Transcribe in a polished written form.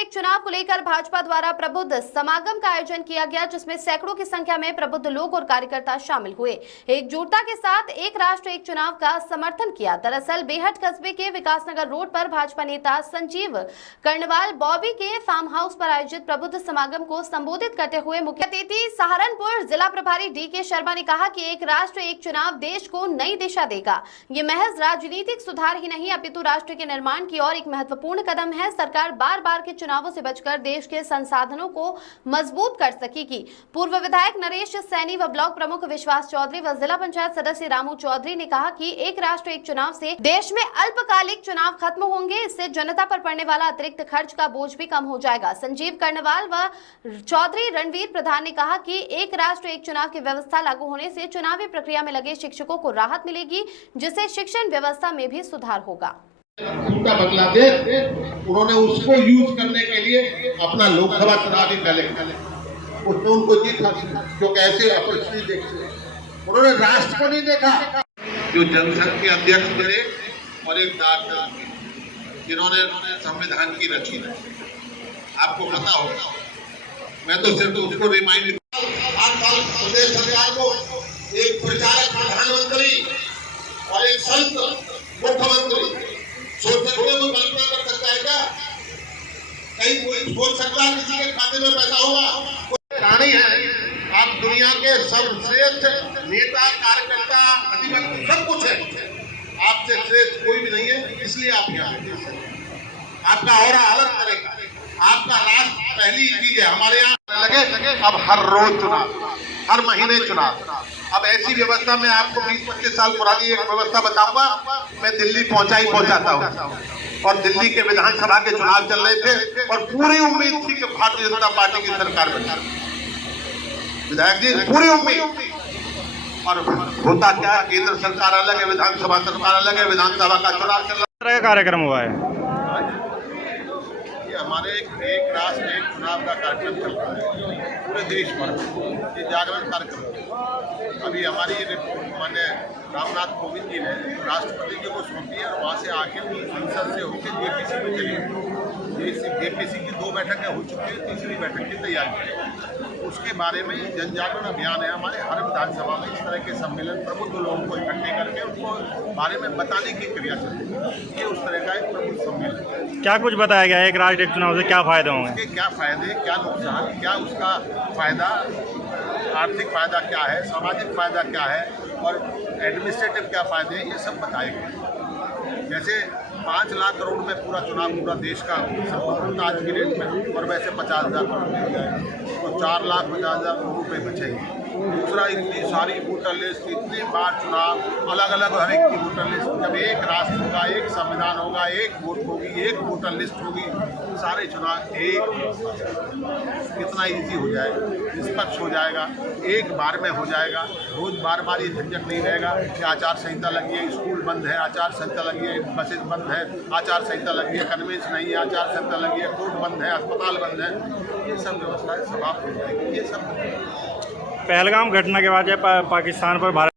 एक चुनाव को लेकर भाजपा द्वारा प्रबुद्ध समागम का आयोजन किया गया, जिसमें सैकड़ों की संख्या में प्रबुद्ध लोग और कार्यकर्ता शामिल हुए। एकजुटता के साथ एक राष्ट्र एक चुनाव का समर्थन किया। दरअसल बेहट कस्बे के विकासनगर रोड पर भाजपा नेता संजीव कर्णवाल बॉबी के फार्म हाउस पर आयोजित प्रबुद्ध समागम को संबोधित करते हुए मुख्य अतिथि सहारनपुर जिला प्रभारी डी.के. शर्मा ने कहा कि एक राष्ट्र एक चुनाव देश को नई दिशा देगा। ये महज राजनीतिक सुधार ही नहीं, अपितु राष्ट्र के निर्माण की ओर एक महत्वपूर्ण कदम है। सरकार बार बार के चुनावों से बचकर देश के संसाधनों को मजबूत कर सकेगी। पूर्व विधायक नरेश सैनी व ब्लॉक प्रमुख विश्वास चौधरी व जिला पंचायत सदस्य रामू चौधरी ने कहा कि एक राष्ट्र एक चुनाव से देश में अल्पकालिक चुनाव खत्म होंगे। इससे जनता पर पड़ने वाला अतिरिक्त खर्च का बोझ भी कम हो जाएगा। संजीव कर्णवाल व चौधरी रणवीर प्रधान ने कहा कि एक राष्ट्र एक चुनाव की व्यवस्था लागू होने से चुनावी प्रक्रिया में लगे शिक्षकों को राहत मिलेगी, जिससे शिक्षण व्यवस्था में भी सुधार होगा। उनका बांग्लादेश उन्होंने उसको यूज करने के लिए अपना लोकसभा चुनाव भी पहले उसमें उनको जीत हासिल, जो कैसे अपरिस्थिति देखते उन्होंने राष्ट्र को नहीं देखा। जो जनसंघ के अध्यक्ष बने और एक डॉक्टर जिन्होंने संविधान की रची है, आपको पता होगा। मैं तो सिर्फ उसको रिमाइंड प्रदेश सरकार को एक प्रचारक प्रधानमंत्री और एक संत मुख्यमंत्री सोच सकते हो, कल्पना कर सकता है क्या? कहीं कोई सोच सकता है किसी के खाते में पैसा होगा? रानी है, आप दुनिया के सर्वश्रेष्ठ नेता, कार्यकर्ता, अधिवक्ता सब कुछ है, आपसे श्रेष्ठ कोई भी नहीं है, इसलिए आप यहाँ आपका और अलग करेगा। आपका राष्ट्र पहली चीज है। हमारे यहाँ लगे अब हर रोज चुनाव, हर महीने चुनाव। अब ऐसी व्यवस्था में आपको 20-25 साल पुरानी एक व्यवस्था बताऊंगा। मैं दिल्ली पहुंचाता हूं और दिल्ली के विधानसभा के चुनाव चल रहे थे और पूरी उम्मीद थी कि भारतीय जनता पार्टी की सरकार बने। विधायक जी, पूरी उम्मीद। और होता क्या, केंद्र सरकार अलग है, विधानसभा सरकार अलग है, विधानसभा का चुनाव चल रहा है। कार्यक्रम हुआ है हमारे एक राष्ट्र एक चुनाव का कार्यक्रम चल रहा है पूरे देश भर में। ये जागरण कार्यक्रम अभी हमारी माननीय रामनाथ कोविंद जी ने राष्ट्रपति जी को सौंपी है और वहाँ से आके वो संसद से होकर जेपीसी में चली गई। जेपीसी की 2 बैठकें हो चुकी हैं, तीसरी बैठक की तैयारी है। उसके बारे में जन जागरण अभियान है। हमारे हर विधानसभा में इस तरह के सम्मेलन प्रबुद्ध लोगों को इकट्ठे करके उनको बारे में बताने की क्रिया चल रही है। ये उस तरह का एक प्रबुद्ध सम्मेलन। क्या कुछ बताया गया है एक राष्ट्र एक चुनाव से क्या फायदे होंगे? उसके क्या फायदे, क्या नुकसान, क्या उसका फायदा, आर्थिक फायदा क्या है, सामाजिक फायदा क्या है और एडमिनिस्ट्रेटिव क्या फायदे हैं, ये सब बताए गए। जैसे 5 लाख करोड़ में पूरा चुनाव पूरा देश का संपूर्ण आज की डेट में, और वैसे 50,000 करोड़ में हो जाएगा तो 4,50,000 करोड़ रुपये बचेंगे। दूसरा, इतनी सारी वोटर लिस्ट, इतनी बार चुनाव, अलग अलग हर एक की वोटर लिस्ट, जब एक राष्ट्र होगा, एक संविधान होगा, एक वोट होगी, एक वोटर लिस्ट होगी, सारे चुनाव एक कितना इजी हो जाएगा, निष्पक्ष हो जाएगा, एक बार में हो जाएगा। रोज बार बार ये झंझट नहीं रहेगा कि आचार संहिता लगी है, स्कूल बंद है, आचार संहिता लगी है, बसेज बंद है, आचार संहिता लगी है, कन्वेंस नहीं है, आचार संहिता लगी है, कोर्ट बंद है, अस्पताल बंद है। ये सब व्यवस्थाएं समाप्त हो जाएगी। ये सब पहलगाम घटना के बाद पाकिस्तान पर भारत